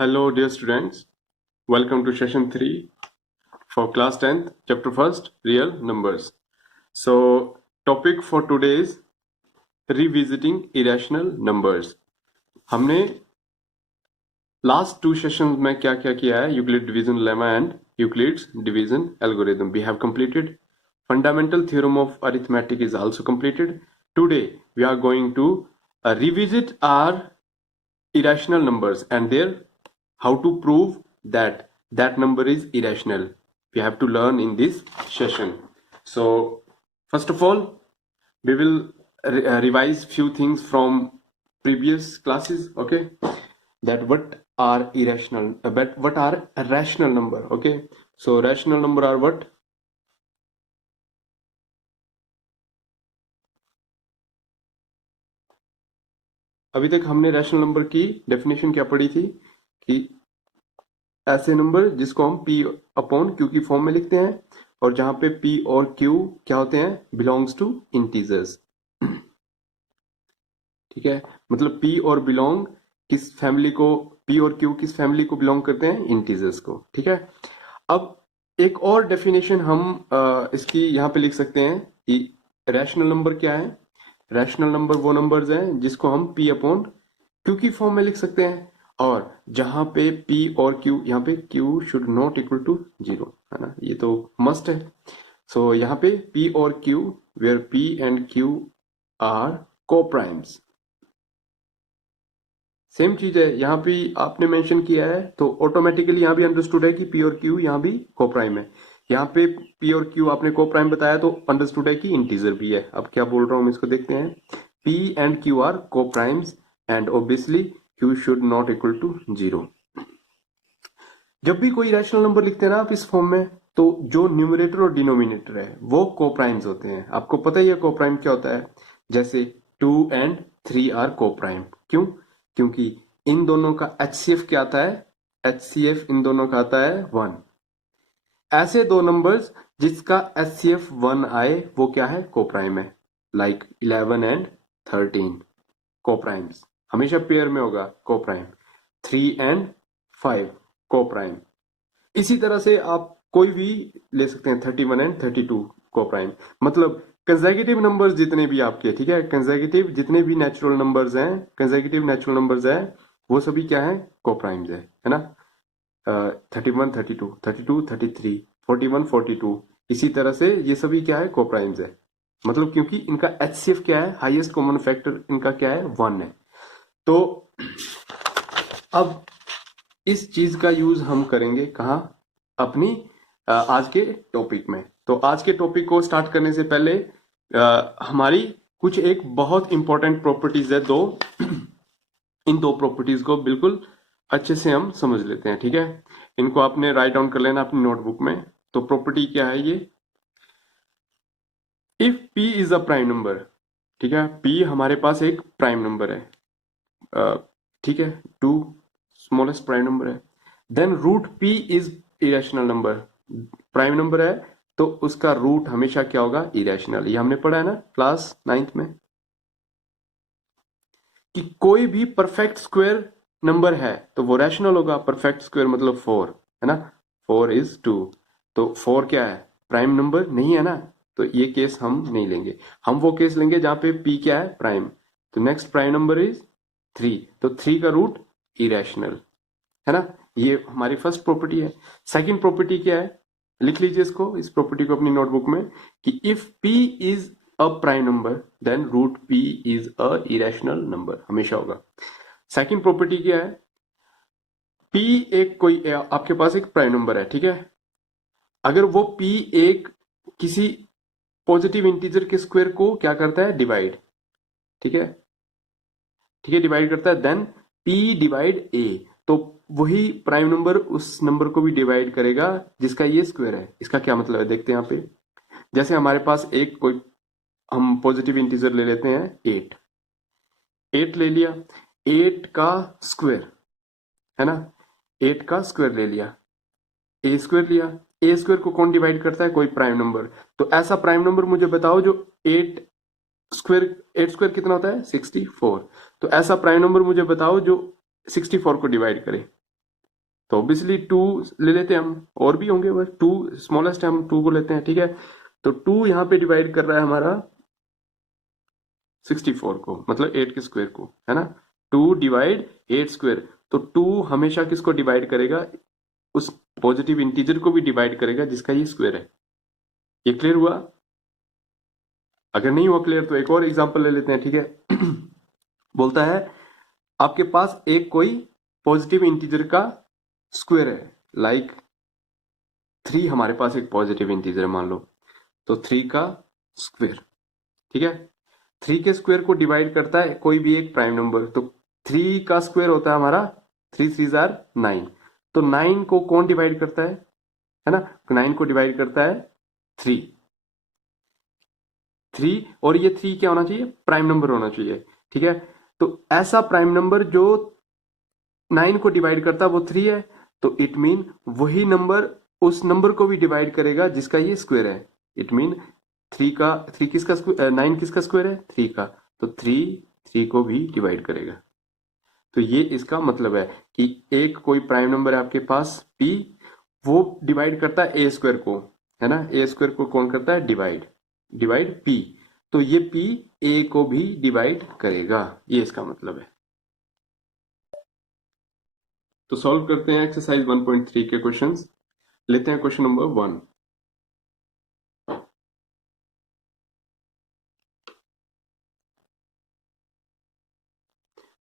Hello, dear students. Welcome to session 3 for class 10th, chapter 1st, real numbers. So, topic for today is revisiting irrational numbers. हमने last two sessions में क्या क्या किया है? Euclid division lemma and Euclid's division algorithm. We have completed. Fundamental theorem of arithmetic is also completed. Today, we are going to revisit our irrational numbers and their how to prove that that number is irrational. We have to learn in this session. So first of all, we will revise few things from previous classes. Okay, that what are irrational, but what are a rational number. Okay, so rational number are what? अभी तक हमने rational number की definition क्या पढ़ी थी कि ऐसे number जिसको हम p अपॉन q की फॉर्म में लिखते हैं और जहां पे p और q क्या होते हैं, बिलोंग्स टू इंटीजर्स. ठीक है, मतलब p और बिलोंग किस फैमिली को, p और q किस फैमिली को बिलोंग करते हैं, इंटीजर्स को. ठीक है, अब एक और डेफिनेशन हम इसकी यहाँ पे लिख सकते हैं कि रैशनल नंबर क्या है. रैशनल नंबर वो नंबर्स हैं जिसको हम p अपॉन q की फॉर्म में लिख सकते हैं और जहां पे p और q, यहाँ पे q should not equal to 0, है ना, ये तो मस्ट है. सो यहाँ पे p और q where p and q are coprimes. Same चीज है, यहाँ भी आपने मेंशन किया है तो ऑटोमेटिकली यहाँ भी अंडरस्टूड है कि p और q यहाँ भी कोप्राइम है. यहाँ पे p और q आपने कोप्राइम बताया तो अंडरस्टूड है कि इंटीजर भी है. अब क्या बोल रहा हूँ मैं, इसको देखते हैं. p and q are coprimes and obviously q should not equal to 0. जब भी कोई रैशनल नंबर लिखते हैं ना आप इस फॉर्म में, तो जो न्यूमरेटर और डिनोमिनेटर है वो कोप्राइम्स होते हैं. आपको पता ही है कोप्राइम क्या होता है. जैसे 2 एंड 3 आर कोप्राइम. क्यों? क्योंकि इन दोनों का HCF क्या आता है, HCF इन दोनों का आता है 1. ऐसे दो नंबर्स जिसका HCF 1 आए वो क्या है, कोप्राइम है. लाइक 11 एंड 13 कोप्राइम्स, हमेशा पेयर में होगा कोप्राइम. 3 and 5 coprime. इसी तरह से आप कोई भी ले सकते हैं, 31 एंड 32 कोप्राइम. मतलब कंसेक्यूटिव नंबर्स जितने भी आपके, ठीक है, कंसेक्यूटिव जितने भी नेचुरल नंबर्स हैं, कंसेक्यूटिव नेचुरल नंबर्स हैं, वो सभी क्या है, कोप्राइम्स है ना. 31 32 32 33 41 42, इसी तरह से ये सभी क्या है, कोप्राइम्स है. मतलब क्योंकि इनका HCF क्या है, हाईएस्ट कॉमन फैक्टर इनका क्या है, 1 है. तो अब इस चीज का यूज हम करेंगे कहा, अपनी आज के टॉपिक में. तो आज के टॉपिक को स्टार्ट करने से पहले हमारी कुछ एक बहुत इंपॉर्टेंट प्रॉपर्टीज है दो. इन दो प्रॉपर्टीज को बिल्कुल अच्छे से हम समझ लेते हैं. ठीक है, इनको आपने राइट डाउन कर लेना अपनी नोटबुक में. तो प्रॉपर्टी क्या है ये, if p is a prime number. ठीक है, p हमारे पास एक प्राइम नंबर है. ठीक है, 2 स्मॉलेस्ट प्राइम नंबर है. Then root p is irrational number. Prime number है तो उसका रूट हमेशा क्या होगा, इरेशनल. ये हमने पढ़ा है ना क्लास 9th में कि कोई भी परफेक्ट स्क्वायर नंबर है तो वो रैशनल होगा. परफेक्ट स्क्वायर मतलब 4, है ना. 4 इज 2, तो 4 क्या है, प्राइम नंबर नहीं है ना. तो ये केस हम नहीं लेंगे. हम वो केस लेंगे जहां पे p क्या है, प्राइम. तो नेक्स्ट प्राइम नंबर इज 3, तो 3 का रूट इरेशनल, है ना. ये हमारी फर्स्ट प्रॉपर्टी है. सेकंड प्रॉपर्टी क्या है, लिख लीजिए इसको, इस प्रॉपर्टी को अपनी नोटबुक में, कि if p is a prime number then root p is a irrational number, हमेशा होगा. सेकंड प्रॉपर्टी क्या है, p एक कोई आपके पास एक प्राइम नंबर है, ठीक है. अगर वो p एक किसी पॉजिटिव इंटीजर के स्क्वायर को क्या करता है, डिवाइड. ठीक है, ठीक है, डिवाइड करता है. देन p डिवाइड a, तो वही प्राइम नंबर उस नंबर को भी डिवाइड करेगा जिसका ये स्क्वायर है. इसका क्या मतलब है, देखते हैं यहाँ पे. जैसे हमारे पास एक कोई हम पॉजिटिव इंटीजर ले लेते हैं 8. 8 ले लिया, 8 का स्क्वायर, है ना, 8 का स्क्वायर ले लिया, ए स्क्वायर लिया. ए स्क्वायर को कौन डिवाइड करता है, कोई प्राइम नंबर. तो ऐसा प्राइम नंबर मुझे बताओ जो 8 स्क्वायर कितना होता है, 64. तो ऐसा प्राइम नंबर मुझे बताओ जो 64 को डिवाइड करे. तो ऑब्वियसली 2 ले लेते हैं हम, और भी होंगे बस 2 स्मॉलेस्ट है, हम 2 को लेते हैं, ठीक है। तो 2 यहाँ पे डिवाइड कर रहा है हमारा 64 को, मतलब 8 के स्क्वायर को, है ना। 2 डिवाइड 8 स्क्वायर, तो 2 हमेशा किसको डिवाइड करेगा, उस पॉजिटिव इंटीजर को भी डिवाइड करेगा जिसका ये स्क्वायर है। ये क्लियर हुआ? अगर नहीं हुआ क्लियर तो एक और एग्जांपल ले लेते हैं, ठीक है। बोलता है आपके पास एक कोई पॉजिटिव इंटीजर का स्क्वायर है, लाइक 3 हमारे पास एक पॉजिटिव इंटीजर है मान लो, तो 3 का स्क्वायर, ठीक है। 3 के स्क्वायर को डिवाइड करता है कोई भी एक प्राइम नंबर, तो 3 का स्क्वायर होता है हमारा 3 3 आर 9, तो 9 को कौन डिवाइड करता है ना, 9 को डिवाइड करता है 3, 3, और ये 3 क्या होना चाहिए, प्राइम नंबर होना चाहिए, ठीक है। तो ऐसा प्राइम नंबर जो 9 को डिवाइड करता है वो 3 है, तो इट मीन वही नंबर उस नंबर को भी डिवाइड करेगा जिसका ये स्क्वायर है। इट मीन 3 किसका स्क्वायर, 9 किसका स्क्वायर है, 3 का, तो 3 को भी डिवाइड करेगा। तो ये इसका मतलब है कि एक कोई प्राइम नंबर है आपके पास p, वो डिवाइड करता है ए स्क्वायर को, है ना। ए स्क्वायर को कौन करता है, डिवाइड p, तो ये p a को भी डिवाइड करेगा, ये इसका मतलब है। तो सॉल्व करते हैं एक्सरसाइज 1.3 के क्वेश्चंस। लेते हैं क्वेश्चन नंबर 1।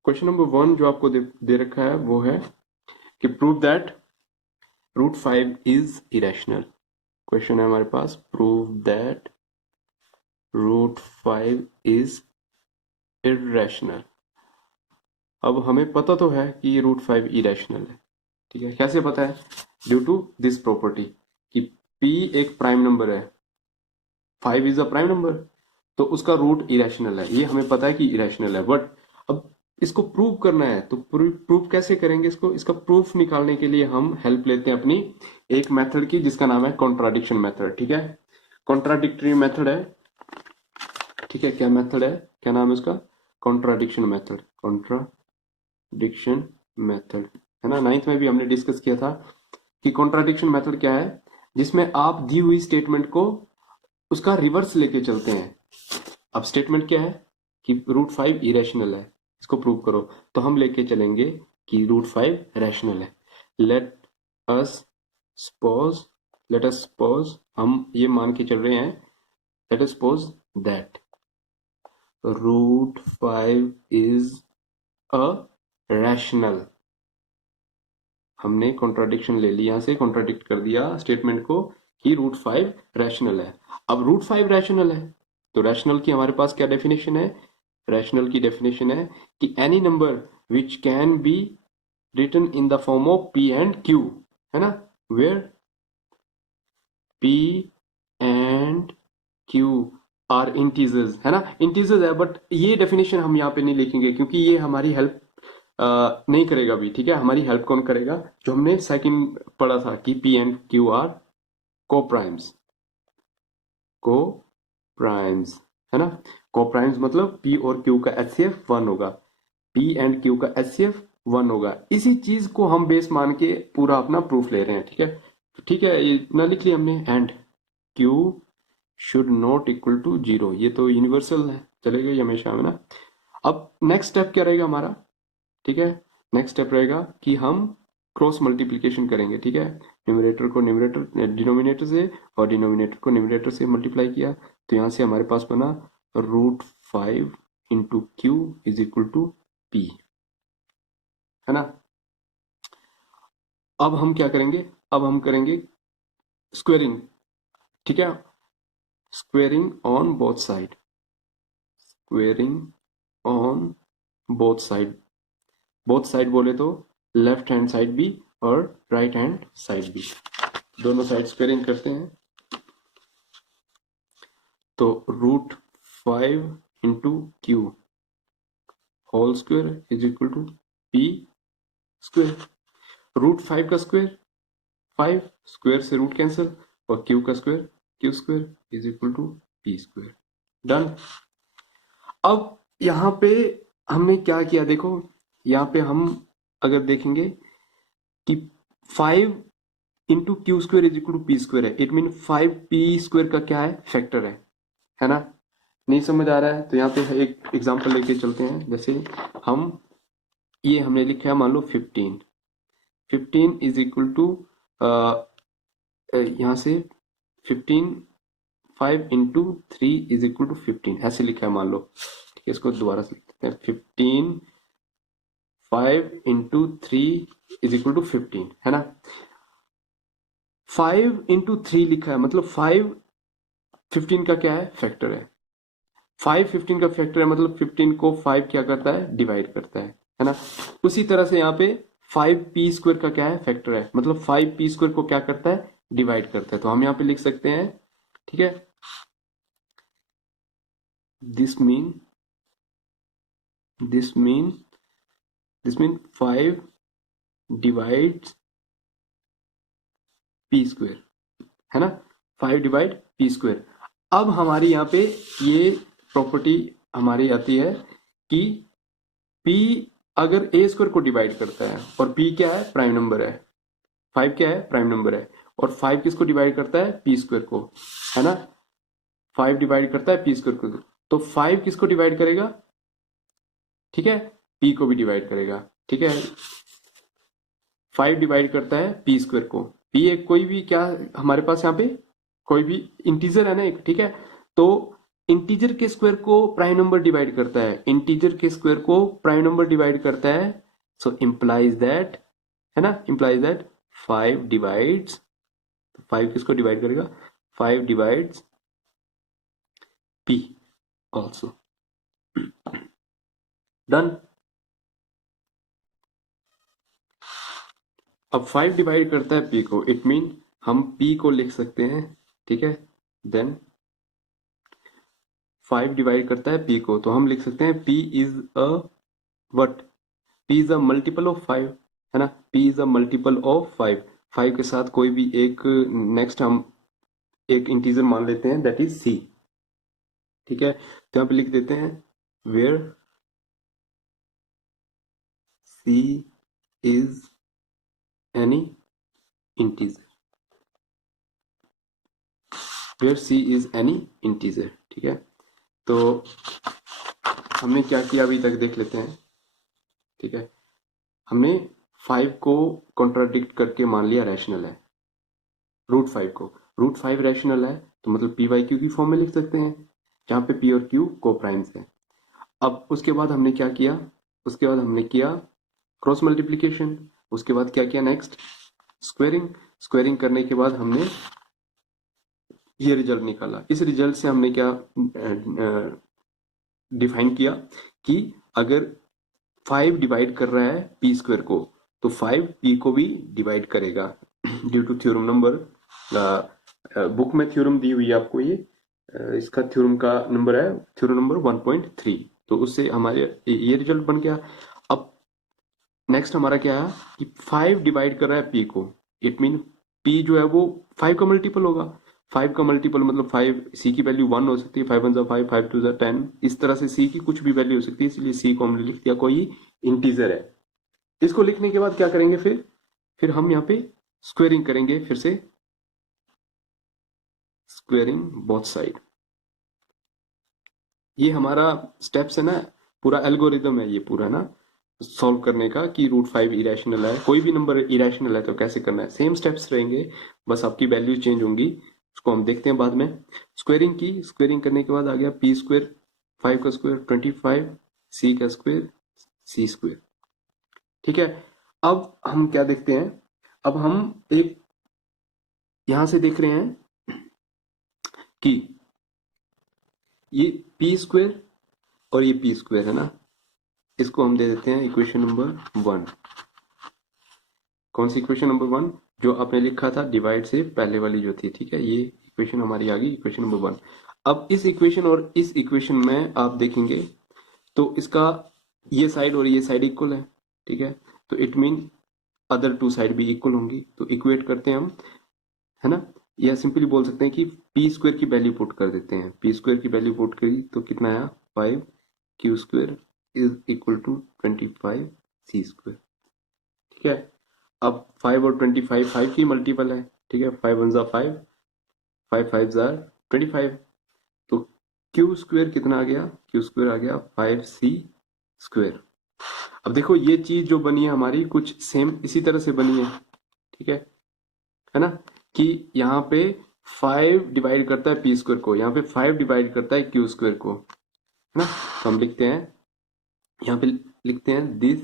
क्वेश्चन नंबर 1 जो आपको दे रखा है वो है कि prove that √5 is irrational. Question है हमारे पास, प्रूव दैट √5 इज इरेशनल। अब हमें पता तो है कि ये √5 इरेशनल है, ठीक है। कैसे पता है, ड्यू टू दिस प्रॉपर्टी कि p एक प्राइम नंबर है, 5 इज अ प्राइम नंबर, तो उसका रूट इरेशनल है, ये हमें पता है कि इरेशनल है। बट अब इसको प्रूव करना है, तो प्रूव कैसे करेंगे इसको, इसका प्रूफ निकालने के लिए हम हेल्प लेते हैं अपनी एक मेथड की जिसका नाम है कॉन्ट्राडिक्शन मेथड, ठीक है। कॉन्ट्राडिक्टरी मेथड है, ठीक है। क्या मेथड है, क्या नाम है उसका, कॉन्ट्राडिक्शन मेथड, कॉन्ट्राडिक्शन मेथड, है ना। 9th में भी हमने डिस्कस किया था कि कॉन्ट्राडिक्शन मेथड क्या है, जिसमें आप दी हुई स्टेटमेंट को उसका रिवर्स लेके चलते हैं। अब स्टेटमेंट क्या है कि √5 इरेशनल है, इसको प्रूव करो, तो हम लेके चलेंगे कि √5 रैशनल है। लेट अस सपोज हम ये मान के चल रहे हैं, late us suppose that √5 is a rational. हमने कॉन्ट्राडिक्शन ले ली, यहां से कॉन्ट्राडिक्ट कर दिया स्टेटमेंट को कि √5 रैशनल है। अब √5 रैशनल है, तो रैशनल की हमारे पास क्या डेफिनेशन है, रैशनल की डेफिनेशन है कि any number which can be written in the form of p and q, है ना, where p and q are integers, है ना। इंटीजर्स है, बट ये डेफिनेशन हम यहाँ पे नहीं लिखेंगे क्योंकि ये हमारी हेल्प नहीं करेगा भी, ठीक है। हमारी हेल्प कौन करेगा, जो हमने सेकंड पढ़ा था कि p and q are coprimes, coprimes, है ना। कोप्राइम्स मतलब p और q का HCF 1 होगा, p एंड q का HCF 1 होगा। इसी चीज को हम बेस मान के पूरा अपना प्रूफ ले रहे हैं, ठीक है। तो ठीक है, ये ना लिख लिया हमने, and q should not equal to 0, ये तो यूनिवर्सल है, चलेगा ये हमेशा में ना। अब नेक्स्ट स्टेप क्या रहेगा हमारा, ठीक है। नेक्स्ट स्टेप रहेगा कि हम क्रॉस मल्टीप्लीकेशन करेंगे, ठीक है। न्यूमरेटर को डिनोमिनेटर से और डिनोमिनेटर को न्यूमरेटर से मल्टीप्लाई किया, तो यहां से हमारे पास बना √5 into Q is equal to p, है ना। अब हम क्या करेंगे, अब हम करेंगे स्क्वेयरिंग, ठीक है। Squaring on both side, squaring on both side, both side बोले तो लेफ्ट हैंड साइड भी और राइट हैंड साइड भी, दोनों साइड स्क्वेयरिंग करते हैं। तो √5 into Q whole square is equal to p square. √5 का स्क्वेयर 5, स्क्वेयर से रूट कैंसिल, और q का square q square is equal to p square. Done. अब यहाँ पे हमने क्या किया, देखो यहाँ पे हम अगर देखेंगे कि 5 into Q square is equal to P square है, इट मीन 5p² का क्या है, फैक्टर है ना। नहीं समझ आ रहा है तो यहाँ पे एक एग्जांपल लेके चलते हैं। जैसे हम ये हमने लिखा है मान लो 15 इज इक्वल टू यहाँ से 15 5 इंटू 3 इज इक्वल टू 15 ऐसे लिखा है मान लो, ठीक है। इसको दोबारा से लिखते हैं, 15 5 इंटू 3 इज इक्वल टू 15 है ना। 5 इंटू 3 लिखा है मतलब 5 15 का क्या है, फैक्टर है। 5 15 का फैक्टर है मतलब 15 को 5 क्या करता है, डिवाइड करता है ना। उसी तरह से यहाँ पे 5p² का क्या है, फैक्टर है, मतलब 5p² को क्या करता है, डिवाइड करता है। तो हम यहाँ पे लिख सकते हैं, ठीक है, दिस मीन 5 डिवाइड्स p², है ना। 5 डिवाइड p²। अब हमारी यहाँ पे ये प्रॉपर्टी हमारी आती है कि p अगर a² को डिवाइड करता है और p क्या है, प्राइम नंबर है, 5 क्या है, प्राइम नंबर है, और 5 किसको डिवाइड करता है, p² को, है ना। 5 डिवाइड करता है p² को, तो 5 किसको डिवाइड करेगा, ठीक है, p को भी डिवाइड करेगा, ठीक है। 5 डिवाइड करता है p² को, p एक कोई भी क्या हमारे पास यहाँ पे कोई भी इंटीजर है ना एक, ठीक है। तो इंटीजर के स्क्वायर को प्राइम नंबर डिवाइड करता है, इंटीजर के स्क्वायर को प्राइम नंबर डिवाइड करता है, सो इंप्लाइज दैट, है ना, इंप्लाइज दैट 5 डिवाइड्स, 5 किसको डिवाइड करेगा, 5 डिवाइड्स p ऑल्सो। डन। अब 5 डिवाइड करता है p को, इट मीन हम p को लिख सकते हैं, ठीक है। देन 5 डिवाइड करता है p को, तो हम लिख सकते हैं p is a what, p is a multiple of 5, है ना। p is a multiple of 5। 5 के साथ कोई भी एक नेक्स्ट हम एक इंटीजर मान लेते हैं, दैट इज c, ठीक है। तो यहाँ पे लिख देते हैं where c is any integer, where c is any integer, ठीक है। तो हमने क्या किया अभी तक देख लेते हैं, ठीक है। हमने 5 को कॉन्ट्राडिक्ट करके मान लिया रैशनल है, √5 को, √5 रैशनल है तो मतलब पी वाई क्यू की फॉर्म में लिख सकते हैं, जहां पे पी और क्यू को प्राइम्स है। अब उसके बाद हमने क्या किया, उसके बाद हमने किया क्रॉस मल्टीप्लीकेशन, उसके बाद क्या किया नेक्स्ट, स्क्वेयरिंग। स्क्वेयरिंग करने के बाद हमने ये रिजल्ट निकाला। इस रिजल्ट से हमने क्या डिफाइन किया कि अगर 5 डिवाइड कर रहा है p² को, तो 5 p को भी डिवाइड करेगा due to theorem number, book में थ्योरम दी हुई है आपको ये, इसका थ्योरम का नंबर है थ्योरम नंबर 1.3। तो उससे हमारे ये रिजल्ट बन गया। अब नेक्स्ट हमारा क्या है कि 5 डिवाइड कर रहा है p को, इट मीन p जो है वो 5 का मल्टीपल होगा। 5 का मल्टीपल मतलब 5, c की वैल्यू 1 हो सकती है, 5 1 5, 5 2 10, इस तरह से c की कुछ भी वैल्यू हो सकती है, इसलिए c को हमने लिख दिया कोई इंटीजर है। इसको लिखने के बाद क्या करेंगे, फिर हम यहाँ पे स्क्वेयरिंग करेंगे, फिर से स्क्वेयरिंग बोथ साइड। ये हमारा स्टेप्स है ना, पूरा एल्गोरिदम है ये पूरा ना सॉल्व करने का, कि √5 इरेशनल है, कोई भी नंबर इरेशनल है तो कैसे करना है, सेम स्टेप्स रहेंगे, बस आपकी वैल्यू चेंज होंगी, उसको हम देखते हैं बाद में। स्क्वेयरिंग की, स्क्वेयरिंग करने के बाद आ गया p², 5 का स्क्वायर 25, c का स्क्वायर c², ठीक है। अब हम क्या देखते हैं, अब हम एक यहां से देख रहे हैं कि ये p² और ये p² है ना, इसको हम दे देते हैं इक्वेशन नंबर 1। कौन सी इक्वेशन नंबर 1, जो आपने लिखा था डिवाइड से पहले वाली जो थी, ठीक है, ये इक्वेशन हमारी आ गई, इक्वेशन नंबर 1। अब इस इक्वेशन और इस इक्वेशन में आप देखेंगे तो इसका ये साइड और ये साइड इक्वल है, ठीक है। तो इट मीन अदर 2 साइड भी इक्वल होंगी, तो इक्वेट करते हैं हम, है ना। या सिंपली बोल सकते हैं कि p² की वैल्यू पुट कर देते हैं, p² की वैल्यू पुट करी तो कितना आया, 5q² is equal to 25 c², ठीक है। अब 5 और 25 5 की मल्टीपल है, ठीक है, 5 1 जा 5, 5 5 जा 25, तो क्यू स्क्वेयर कितना आ गया, क्यू स्क्वेयर आ गया 5c स्क्वेयर। अब देखो ये चीज जो बनी है हमारी कुछ सेम इसी तरह से बनी है, ठीक है ना, कि यहाँ पे 5 डिवाइड करता है पी स्क्वेयर को, यहाँ पे 5 डिवाइड करता है क्यू स्क्वेयर को, है ना। तो हम लिखते हैं, यहाँ पे लिखते हैं दिस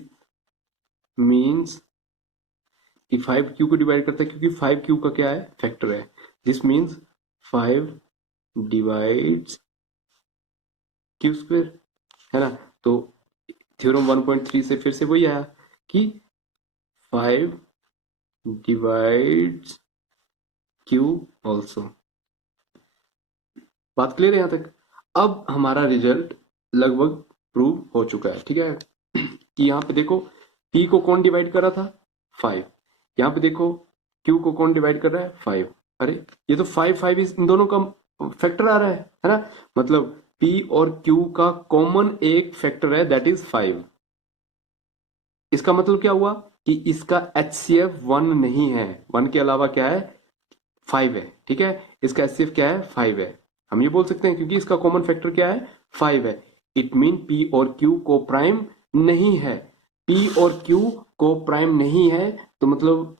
मीन्स कि 5 क्यू को डिवाइड करता है, क्योंकि 5 क्यू का क्या है, फैक्टर है। This means 5 divides Q square, है ना। तो थ्योरम 1.3 से फिर से वही आया कि 5 डिवाइड्स क्यू ऑल्सो। बात क्लियर है यहां तक। अब हमारा रिजल्ट लगभग प्रूव हो चुका है, ठीक है, कि यहाँ पे देखो p को कौन डिवाइड कर रहा था, 5। यहाँ पे देखो q को कौन डिवाइड कर रहा है, 5। अरे ये तो 5 5 इन दोनों का फैक्टर आ रहा है ना। मतलब p और q का कॉमन एक फैक्टर है, दैट इज 5। इसका मतलब क्या हुआ कि इसका HCF 1 नहीं है, 1 के अलावा क्या है, 5 है, ठीक है। इसका HCF क्या है, 5 है। हम ये बोल सकते हैं क्योंकि इसका कॉमन फैक्टर क्या है, 5 है। इट मीन P और Q को प्राइम नहीं है। P और Q को प्राइम नहीं है तो मतलब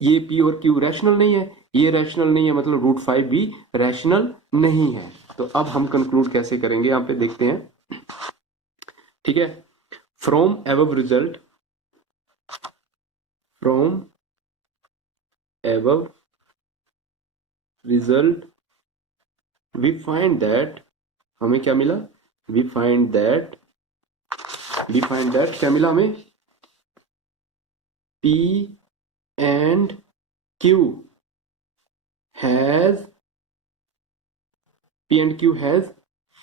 ये P और Q रैशनल नहीं है, ये रैशनल नहीं है, मतलब रूट 5 भी रैशनल नहीं है। तो अब हम कंक्लूड कैसे करेंगे, यहां पे देखते हैं, ठीक है। From above result, from above result we find that, हमें क्या मिला, वी फाइंड दैट क्या मिला हमें, P and Q has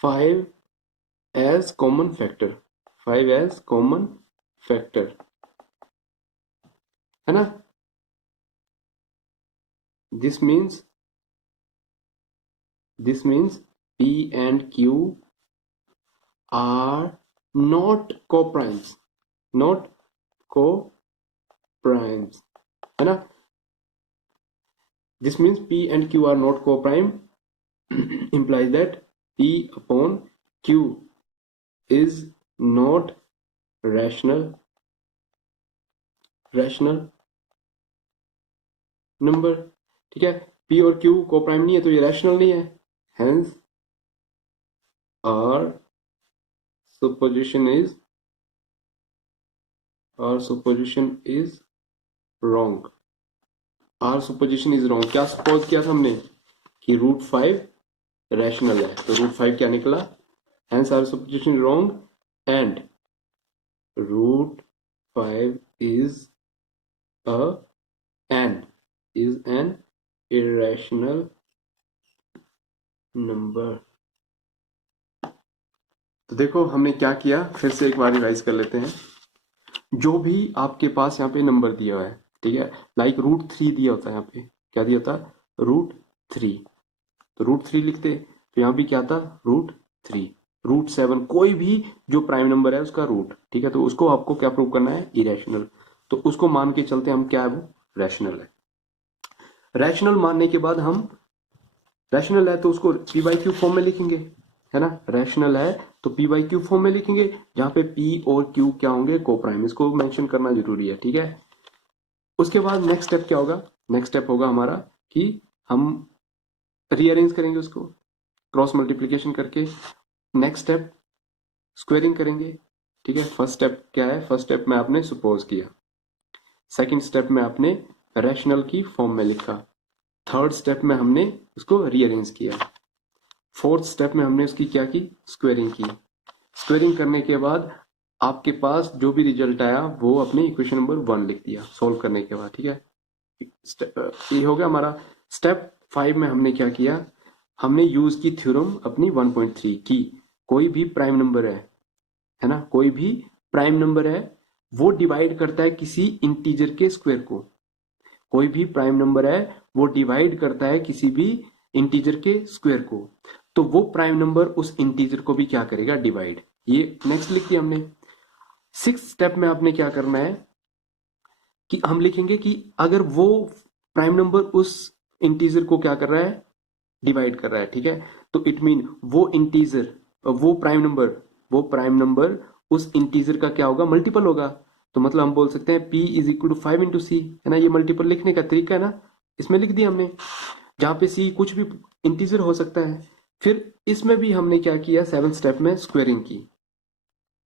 5 as common factor, 5 as common factor, है ना। this means P and Q are not co-primes, not co-primes, है ना। this means P and Q are not co-prime implies that P upon Q is not rational number, ठीक है। P और Q को prime नहीं है तो ये रैशनल नहीं है, hence our supposition is wrong। our supposition is wrong। क्या सपोज किया था हमने कि रूट 5 रैशनल है, तो रूट 5 क्या निकला, hence our supposition is wrong and root 5 is an irrational number। तो देखो हमने क्या किया, फिर से एक बार रिवाइज कर लेते हैं। जो भी आपके पास यहाँ पे नंबर दिया हुआ है, ठीक है, लाइक रूट 3 दिया होता है, यहाँ पे क्या दिया था, रूट 3, तो रूट 3 लिखते, तो यहाँ भी क्या था, रूट 3, रूट 7, कोई भी जो प्राइम नंबर है उसका रूट, ठीक है, तो उसको आपको क्या प्रूव करना है, इरेशनल। तो उसको मान के चलते हम, क्या है वो, रैशनल है। रैशनल मानने के बाद हम, रैशनल है तो उसको पी बाई क्यू फॉर्म में लिखेंगे, है ना। रैशनल है तो पी बाई क्यू फॉर्म में लिखेंगे, जहां पे पी और क्यू क्या होंगे, को प्राइम, इसको मेंशन करना जरूरी है, ठीक है। उसके बाद नेक्स्ट स्टेप क्या होगा, नेक्स्ट स्टेप होगा हमारा कि हम रीअरेंज करेंगे उसको क्रॉस मल्टीप्लीकेशन करके। नेक्स्ट स्टेप स्क्वेयरिंग करेंगे, ठीक है। फर्स्ट स्टेप क्या है, फर्स्ट स्टेप में आपने सपोज किया, सेकंड स्टेप में आपने रैशनल की फॉर्म में लिखा, थर्ड स्टेप में हमने उसको रीअरेंज किया, फोर्थ स्टेप में हमने उसकी क्या की, स्क्वेयरिंग की। स्क्वेयरिंग करने के बाद आपके पास जो भी रिजल्ट आया वो अपने इक्वेशन नंबर 1 लिख दिया सोल्व करने के बाद, ठीक है। ये हो गया हमारा। स्टेप 5 में हमने क्या किया, हमने यूज की थ्योरम अपनी 1.3 की, कोई भी प्राइम नंबर है ना, कोई भी प्राइम नंबर है वो डिवाइड करता है किसी इंटीजर के स्क्वायर को, कोई भी प्राइम नंबर है वो डिवाइड करता है किसी भी इंटीजर के स्क्वायर को, तो वो प्राइम नंबर उस इंटीजर को भी क्या करेगा, डिवाइड। ये नेक्स्ट लिख दिया हमने। 6th स्टेप में आपने क्या करना है, कि हम लिखेंगे कि अगर वो प्राइम नंबर उस इंटीजर को क्या कर रहा है, डिवाइड कर रहा है, ठीक है। तो इट मीन वो इंटीजर, वो प्राइम नंबर उस इंटीजर का क्या होगा, मल्टीपल होगा। तो मतलब हम बोल सकते हैं p is equal to 5 into c, है ना। ये मल्टीपल लिखने का तरीका है ना, इसमें लिख दिया हमने, जहां पे c कुछ भी इंटीजर हो सकता है। फिर इसमें भी हमने क्या किया, 7th स्टेप में स्क्वेयरिंग की,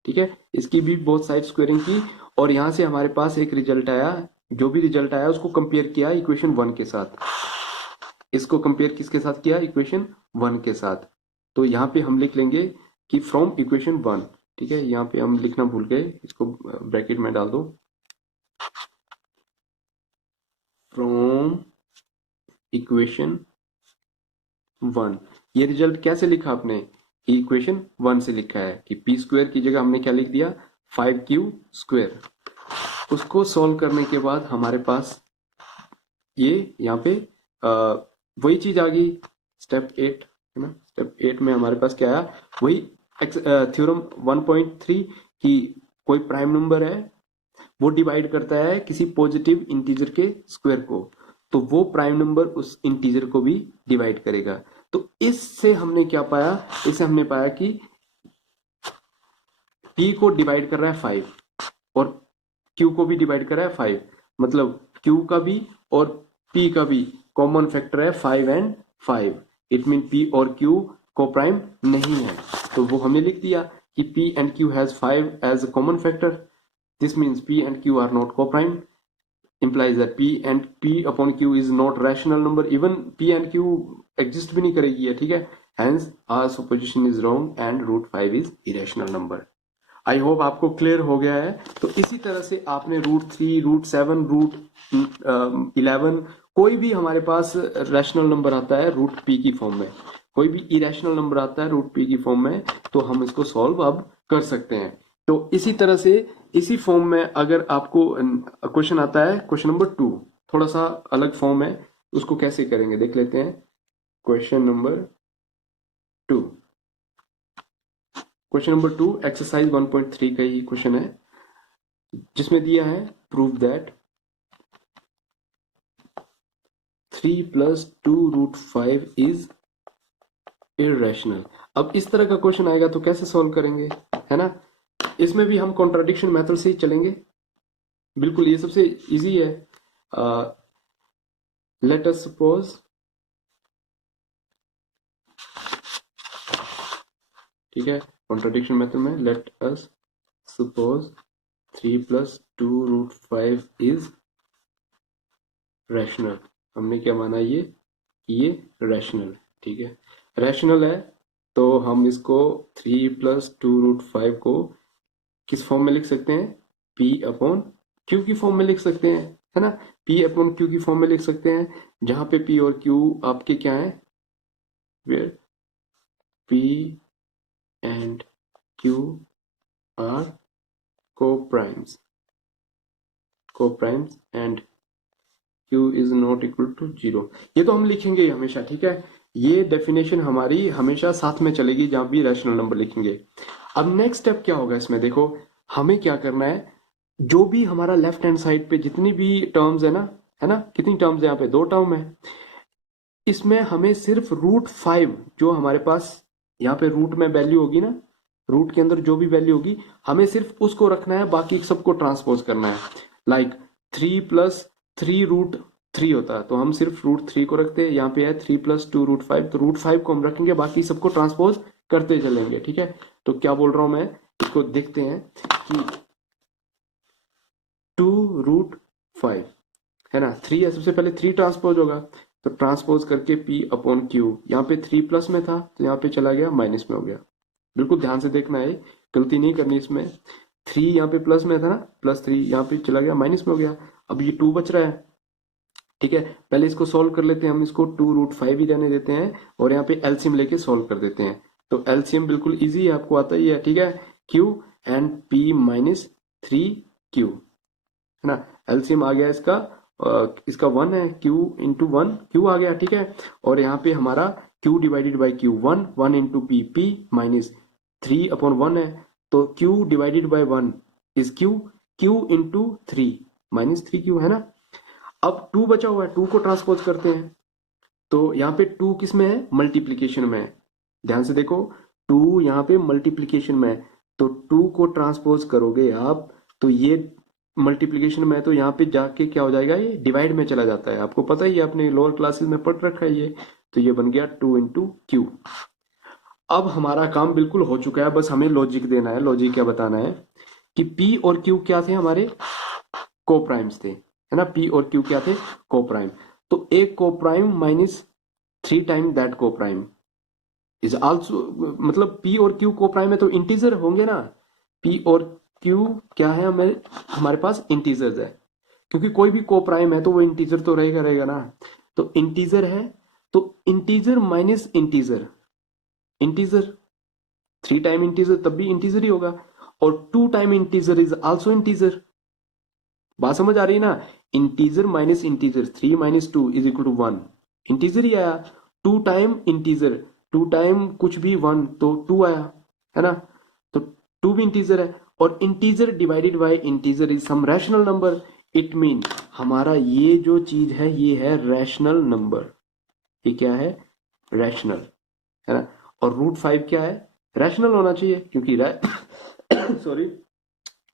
ठीक है। इसकी भी बोथ साइड स्क्वेयरिंग की, और यहां से हमारे पास एक रिजल्ट आया। जो भी रिजल्ट आया उसको कंपेयर किया इक्वेशन 1 के साथ। इसको कंपेयर किसके साथ किया, इक्वेशन 1 के साथ। तो यहाँ पे हम लिख लेंगे कि फ्रॉम इक्वेशन 1, ठीक है। यहाँ पे हम लिखना भूल गए, इसको ब्रैकेट में डाल दो, फ्रॉम इक्वेशन 1। ये रिजल्ट कैसे लिखा आपने, इक्वेशन 1 से लिखा है कि पी स्क्वायर की जगह हमने क्या लिख दिया, 5q²। उसको सॉल्व करने के बाद हमारे पास ये यहाँ पे वही चीज आ गई, स्टेप 8, है ना। स्टेप 8 में हमारे पास क्या आया, वही थ्योरम 1.3 कि कोई प्राइम नंबर है, वो डिवाइड करता है किसी पॉजिटिव इंटीजर के स्क्वायर को, तो वो प्राइम नंबर उस इंटीजर को भी डिवाइड करेगा। तो इससे हमने क्या पाया, इससे हमने पाया कि p को डिवाइड कर रहा है 5 और q को भी डिवाइड कर रहा है 5, मतलब q का भी और p का भी कॉमन फैक्टर है 5 एंड 5। इट मीन p और q को प्राइम नहीं है, तो वो हमने लिख दिया कि p and q has 5 as a common factor. This means p and q are not co-prime, implies that p upon q is not rational number. Even p and q exist भी नहीं करेगी है, ठीक है। Hence our supposition is wrong and root 5 is irrational number. I hope आपको clear हो गया है। तो इसी तरह से आपने रूट 3, रूट 7, रूट 11, कोई भी हमारे पास रैशनल नंबर आता है रूट पी की फॉर्म में, कोई भी इरेशनल नंबर आता है रूट पी की फॉर्म में, तो हम इसको सॉल्व अब कर सकते हैं। तो इसी तरह से इसी फॉर्म में अगर आपको क्वेश्चन आता है, क्वेश्चन नंबर 2 थोड़ा सा अलग फॉर्म है, उसको कैसे करेंगे देख लेते हैं। Question number 2, question number 2 exercise 1.3 का ही क्वेश्चन है, जिसमें दिया है prove that 3 + 2 root 5 is irrational. अब इस तरह का क्वेश्चन आएगा तो कैसे सॉल्व करेंगे, है ना। इसमें भी हम कॉन्ट्राडिक्शन मेथड से ही चलेंगे, बिल्कुल ये सबसे इजी है। लेट अस सपोज, ठीक है, कॉन्ट्राडिक्शन मेथड में let us suppose 3 + 2 root 5 is rational. हमने क्या माना, ये रैशनल, ठीक है, रैशनल है। तो हम इसको 3 + 2 रूट 5 को किस फॉर्म में लिख सकते हैं, p अपॉन q की फॉर्म में लिख सकते हैं, है ना। p अपॉन q की फॉर्म में लिख सकते हैं, जहां पे p और q आपके क्या है, where p and q are co-primes and q is not equal to 0। ये तो हम लिखेंगे हमेशा, ठीक है। ये डेफिनेशन हमारी हमेशा साथ में चलेगी जहां भी रैशनल नंबर लिखेंगे। अब नेक्स्ट स्टेप क्या होगा इसमें, देखो हमें क्या करना है, जो भी हमारा लेफ्ट हैंड साइड पे जितनी भी टर्म्स है ना, कितनी टर्म्स है यहाँ पे, 2 टर्म है। इसमें हमें सिर्फ रूट 5 जो हमारे पास यहाँ पे रूट में वैल्यू होगी ना, रूट के अंदर जो भी वैल्यू होगी हमें सिर्फ उसको रखना है, बाकी सबको ट्रांसपोज करना है। लाइक 3 + 3 रूट 3 होता है, तो हम सिर्फ रूट 3 को रखते हैं। यहाँ पे है 3 + 2 रूट 5, तो रूट 5 को हम रखेंगे, बाकी सबको ट्रांसपोज करते चलेंगे, ठीक है। तो क्या बोल रहा हूं मैं, इसको देखते हैं कि 2 रूट 5 है ना, 3 है, सबसे पहले 3 ट्रांसपोज होगा, तो ट्रांसपोज करके p अपॉन क्यू, यहाँ पे 3 प्लस में था तो यहाँ पे चला गया माइनस में हो गया। बिल्कुल ध्यान से देखना है, गलती नहीं करनी इसमें। 3 यहाँ पे प्लस में था ना, +3 यहाँ पे चला गया माइनस में हो गया। अब ये 2 बच रहा है, ठीक है। पहले इसको सोल्व कर लेते हैं हम, इसको 2 रूट 5 ही रहने देते हैं और यहाँ पे एलसीएम लेके सोल्व कर देते हैं। तो एलसीएम बिल्कुल इजी है, आपको आता ही है, ठीक है। q एंड p - 3q, है ना। एलसीएम आ गया इसका, इसका 1 है, q × 1 q आ गया, ठीक है। और यहाँ पे हमारा q divided by q 1 × p, p - 3 upon 1 है, तो q divided by 1 is q, q × 3, -3q है ना। अब 2 बचा हुआ है, 2 को ट्रांसपोज करते हैं। तो यहाँ पे 2 किस में है, मल्टीप्लीकेशन में है। ध्यान से देखो, 2 यहाँ पे मल्टीप्लीकेशन में है, तो 2 को ट्रांसपोज करोगे आप, तो ये मल्टीप्लीकेशन में है, तो यहाँ पे जाके क्या हो जाएगा, ये डिवाइड में चला जाता है। आपको पता ही है, आपने लोअर क्लासेस में पढ़ रखा है ये। तो ये बन गया 2 इंटू क्यू। अब हमारा काम बिल्कुल हो चुका है, बस हमें लॉजिक देना है। लॉजिक क्या बताना है कि P और Q क्या थे, हमारे कोप्राइम्स थे, है ना। P और Q क्या थे, कोप्राइम। तो एक coprime minus 3 time that coprime is also, मतलब P और Q कोप्राइम है तो इंटीजर होंगे ना। P और Q क्या है, हमारे पास इंटीजर्स है, क्योंकि कोई भी कोप्राइम है तो वो इंटीजर तो रहेगा रहेगा ना। तो इंटीजर है, तो integer minus integer, integer 3 time integer तब भी इंटीजर ही होगा, और 2 time integer is also integer. बात समझ आ रही है ना। Integer minus integer, 3 minus 2 is equal to 1, integer ही आया। 2 टाइम इंटीजर, 2 टाइम कुछ भी 1 तो 2 आया, है ना। तो 2 भी इंटीजर है, और integer divided by integer is some rational number. It mean हमारा ये जो चीज है ये है रैशनल नंबर। ये क्या है, रैशनल, है ना। और √5 क्या है, रैशनल होना चाहिए, क्योंकि सॉरी,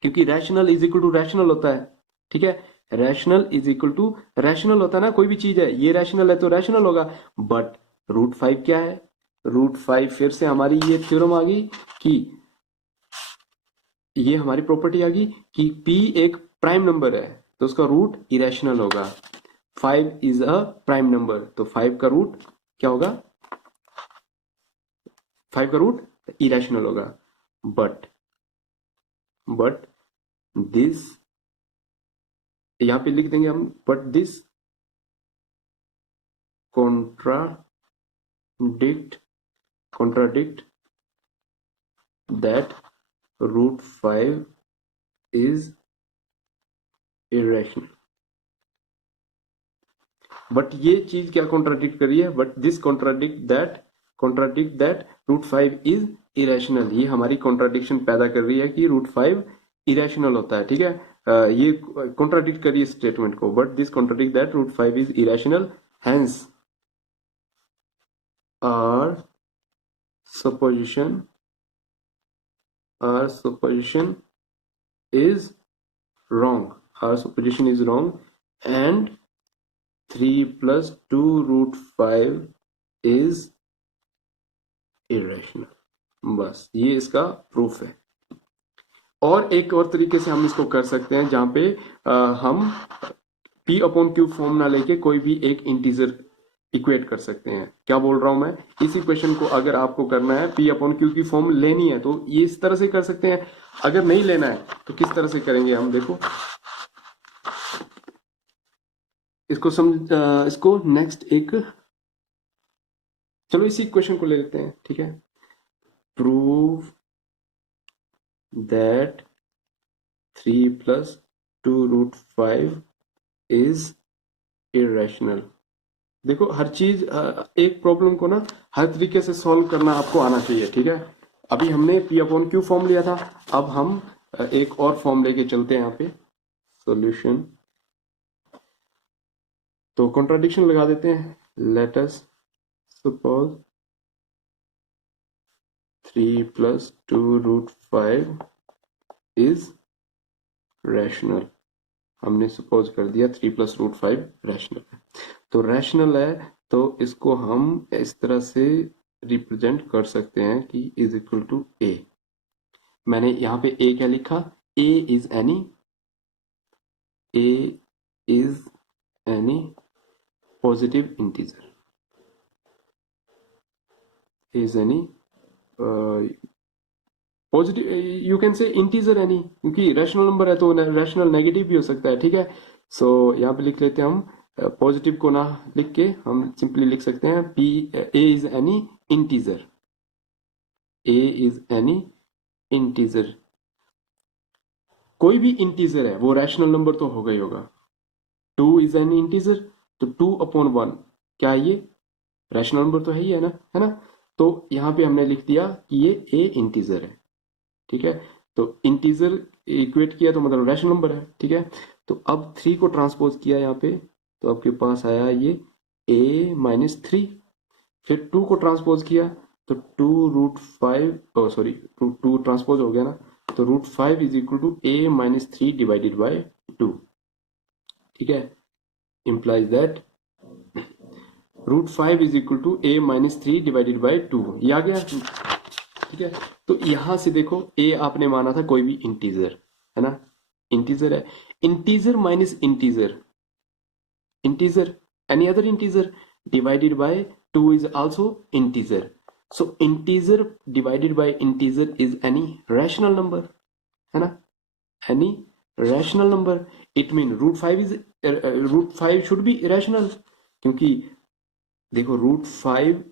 क्योंकि rational is equal to rational होता है, ठीक है। Rational is equal to rational होता है ना, कोई भी चीज है, ये रैशनल है तो रैशनल होगा। बट √5 क्या है, √5 फिर से हमारी ये थ्योरम आ गई कि ये हमारी प्रॉपर्टी आ गई कि P एक प्राइम नंबर है तो उसका रूट इरेशनल होगा। 5 इज अ प्राइम नंबर, तो 5 का रूट क्या होगा, 5 का रूट इरेशनल होगा। बट दिस, यहां पे लिख देंगे हम, but this contradict that √5 is irrational। But ये चीज क्या कॉन्ट्राडिक्ट कर रही है, but this contradict that √5 is irrational. ये हमारी कॉन्ट्राडिक्शन पैदा कर रही है कि √5 इरेशनल होता है, ठीक है। ये कॉन्ट्राडिक्ट कर रही है स्टेटमेंट को, but this contradict that √5 is irrational, hence our supposition is wrong, and 3 plus 2 √5 is irrational। बस ये इसका प्रूफ है। और एक और तरीके से हम इसको कर सकते हैं, जहां पे हम P अपॉन Q फॉर्म ना लेके कोई भी एक इंटीजर इक्वेट कर सकते हैं। क्या बोल रहा हूं मैं, इस इक्वेशन को अगर आपको करना है P अपॉन Q की फॉर्म लेनी है तो ये इस तरह से कर सकते हैं। अगर नहीं लेना है तो किस तरह से करेंगे हम, देखो इसको इसको नेक्स्ट एक, चलो इसी इक्वेशन को ले लेते हैं, ठीक है। Prove that 3 plus 2 √5 is irrational. देखो हर चीज, एक प्रॉब्लम को ना हर तरीके से सॉल्व करना आपको आना चाहिए, ठीक है। अभी हमने P अपॉन Q फॉर्म लिया था, अब हम एक और फॉर्म लेके चलते हैं यहाँ पे, सॉल्यूशन। तो कॉन्ट्राडिक्शन लगा देते हैं। Late us suppose 3 plus 2 √5 is rational. हमने सपोज कर दिया 3 plus √5 रैशनल है। तो रैशनल है तो इसको हम इस तरह से रिप्रेजेंट कर सकते हैं कि इज इक्वल टू ए। मैंने यहाँ पे ए क्या लिखा, a is any positive integer, is any positive, you can say integer any, क्योंकि रैशनल नंबर है तो रैशनल नेगेटिव भी हो सकता है, ठीक है। सो यहाँ पे लिख लेते हैं हम, पॉजिटिव को ना लिख के हम सिंपली लिख सकते हैं P, A is any integer, A is any integer. कोई भी इंटीजर है वो रैशनल नंबर तो होगा ही होगा। 2 इज एनी इंटीजर, तो 2 अपॉन 1 क्या है, ये रैशनल नंबर तो है ही, है ना, है ना। तो यहाँ पे हमने लिख दिया कि ये A इंटीजर है, ठीक है। तो इंटीजर इक्वेट किया तो मतलब रैशनल नंबर है, ठीक है। तो अब 3 को ट्रांसपोज किया यहाँ पे, तो आपके पास आया ये a-3। फिर 2 को ट्रांसपोज किया तो 2√5, सॉरी 2 ट्रांसपोज हो गया ना, तो √5 is equal to a-3 divided by 2। ठीक है, implies that √5 is equal to a-3 divided by 2। ये आ गया। ठीक है, तो यहां से देखो a आपने माना था कोई भी इंटीजर, है ना, इंटीजर है, integer minus integer, integer any other integer divided by 2 is also integer. So integer divided by integer is any rational number, है ना, any rational number. It mean √5 is √5 should be irrational, क्योंकि देखो √5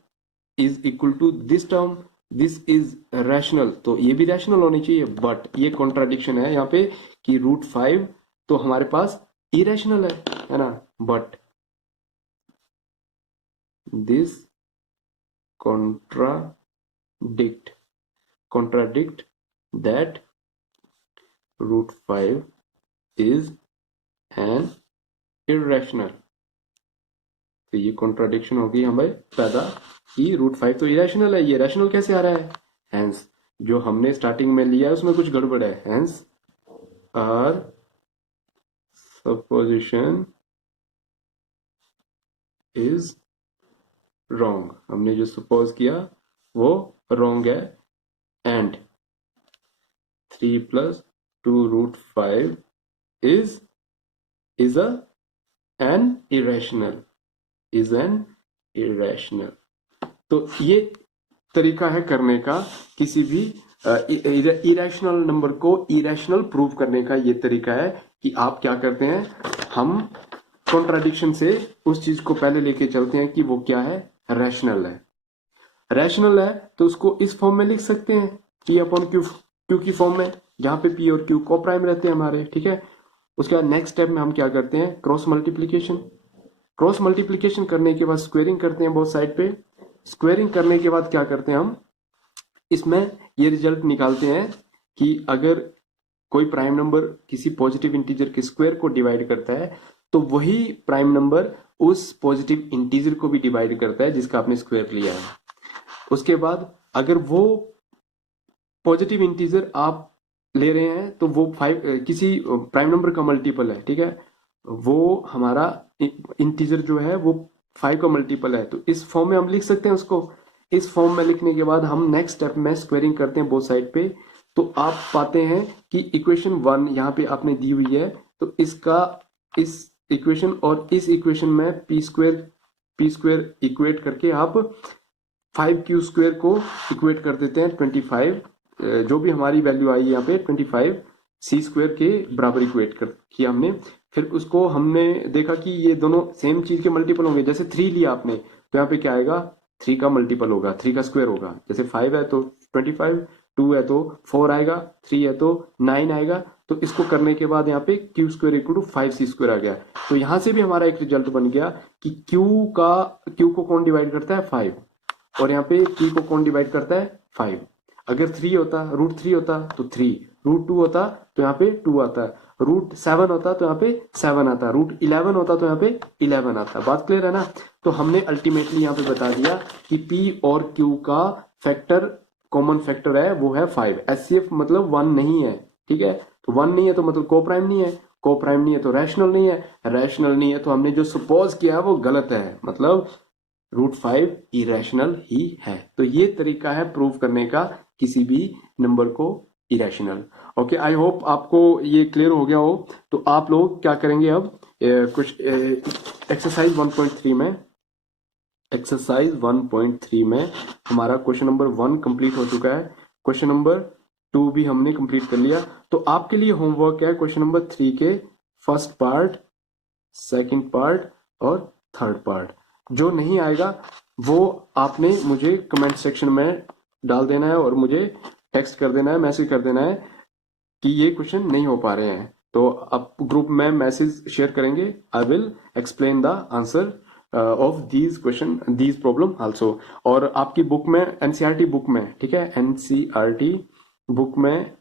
is equal to this term, this is rational, तो ये भी rational होनी चाहिए, but ये कॉन्ट्राडिक्शन है यहाँ पे कि √5 तो हमारे पास इरेशनल है ना, but this contradict that √5 is an irrational। तो ये कॉन्ट्राडिक्शन होगी हमें पैदा कि √5 तो इरेशनल है, ये रैशनल कैसे आ रहा है, हेंस जो हमने स्टार्टिंग में लिया है उसमें कुछ गड़बड़ है, hence our supposition is wrong. हमने जो सपोज किया वो रॉन्ग है, and 3 + 2√5 is an irrational, is an irrational। तो ये तरीका है करने का, किसी भी इरेशनल नंबर को इरेशनल प्रूव करने का ये तरीका है कि आप क्या करते हैं, हम कॉन्ट्राडिक्शन से उस चीज को पहले लेके चलते हैं कि वो क्या है, रैशनल है। रैशनल है तो उसको इस फॉर्म में लिख सकते हैं, P/Q की फॉर्म में, जहां पे P और Q कोप्राइम रहते हैं हमारे। ठीक है, उसके बाद नेक्स्ट स्टेप में हम क्या करते हैं, क्रॉस मल्टीप्लीकेशन। क्रॉस मल्टीप्लीकेशन करने के बाद स्क्वेयरिंग करते हैं बोथ साइड पे। स्क्वेयरिंग करने के बाद क्या करते हैं, हम इसमें ये रिजल्ट निकालते हैं कि अगर कोई प्राइम नंबर किसी पॉजिटिव इंटीजर के स्क्वायर को डिवाइड करता है तो वही प्राइम नंबर उस पॉजिटिव इंटीजर को भी डिवाइड करता है जिसका आपने स्क्वायर लिया है। उसके बाद अगर वो पॉजिटिव इंटीजर आप ले रहे हैं तो वो 5 किसी प्राइम नंबर का मल्टीपल है, ठीक है, वो हमारा इंटीजर जो है वो 5 का मल्टीपल है, तो इस फॉर्म में हम लिख सकते हैं उसको। इस फॉर्म में लिखने के बाद हम नेक्स्ट स्टेप में स्क्वेयरिंग करते हैं बोथ साइड पे, तो आप पाते हैं कि इक्वेशन 1 यहाँ पे आपने दी हुई है, तो इसका इस इक्वेशन और इस इक्वेशन में पी स्क्वेयर इक्वेट करके आप 5q² को इक्वेट कर देते हैं 25, जो भी हमारी वैल्यू आई यहाँ पे 25c² के बराबर इक्वेट कर किया हमने। फिर उसको हमने देखा कि ये दोनों सेम चीज के मल्टीपल होंगे। जैसे 3 लिया आपने तो यहाँ पे क्या आएगा, 3 का मल्टीपल होगा, 3 का स्क्वायर होगा। जैसे 5 है तो 25, 2 है तो 4 आएगा, 3 है तो 9 आएगा। तो इसको करने के बाद यहाँ पे q² = 5c² आ गया। तो यहाँ से भी हमारा एक रिजल्ट बन गया कि q को कौन डिवाइड करता है, 5, और यहाँ पे p को कौन डिवाइड करता है, 5। अगर 3 होता, √3 होता तो 3, √2 होता तो यहाँ पे 2 आता, √7 होता तो यहाँ पे 7 आता, √11 होता तो यहाँ पे 11 आता। बात क्लियर है ना। तो हमने अल्टीमेटली यहाँ पे बता दिया कि p और q का फैक्टर कॉमन फैक्टर है वो है 5। HCF मतलब 1 नहीं है, ठीक है, तो 1 नहीं है तो मतलब कोप्राइम नहीं है, कोप्राइम नहीं है तो रैशनल नहीं है, रैशनल नहीं है तो हमने जो सपोज किया वो गलत है, मतलब √5 इरेशनल ही है। तो ये तरीका है प्रूव करने का किसी भी नंबर को इरेशनल। ओके, आई होप आपको ये क्लियर हो गया हो। तो आप लोग क्या करेंगे अब, कुछ एक्सरसाइज 1.3 में, एक्सरसाइज 1.3 में हमारा क्वेश्चन नंबर 1 कंप्लीट हो चुका है, क्वेश्चन नंबर 2 भी हमने कंप्लीट कर लिया। तो आपके लिए होमवर्क है क्वेश्चन नंबर 3 के फर्स्ट पार्ट, सेकंड पार्ट और थर्ड पार्ट। जो नहीं आएगा वो आपने मुझे कमेंट सेक्शन में डाल देना है और मुझे टेक्स्ट कर देना है, मैसेज कर देना है कि ये क्वेश्चन नहीं हो पा रहे हैं। तो आप ग्रुप में मैसेज शेयर करेंगे, I will explain the answer of these question, these problem also. और आपकी बुक में, एनसीईआरटी बुक में, ठीक है, एनसीईआरटी बुक में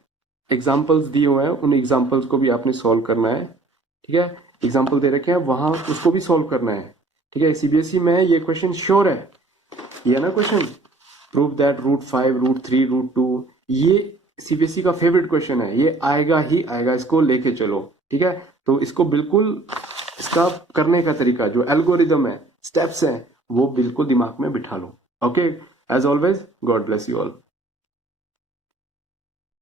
एग्जाम्पल्स दिए हुए हैं, उन एग्जाम्पल्स को भी आपने सॉल्व करना है, ठीक है, एग्जाम्पल दे रखे हैं वहां उसको भी सॉल्व करना है। ठीक है, सीबीएसई में ये क्वेश्चन श्योर है, ये ना क्वेश्चन, प्रूव दैट √5 √3 √2, ये सीबीएसई का फेवरेट क्वेश्चन है, ये आएगा ही आएगा, इसको लेके चलो। ठीक है, तो इसको बिल्कुल, इसका करने का तरीका जो एल्गोरिदम है, स्टेप्स हैं, वो बिल्कुल दिमाग में बिठा लो। Okay, as always, God bless you all.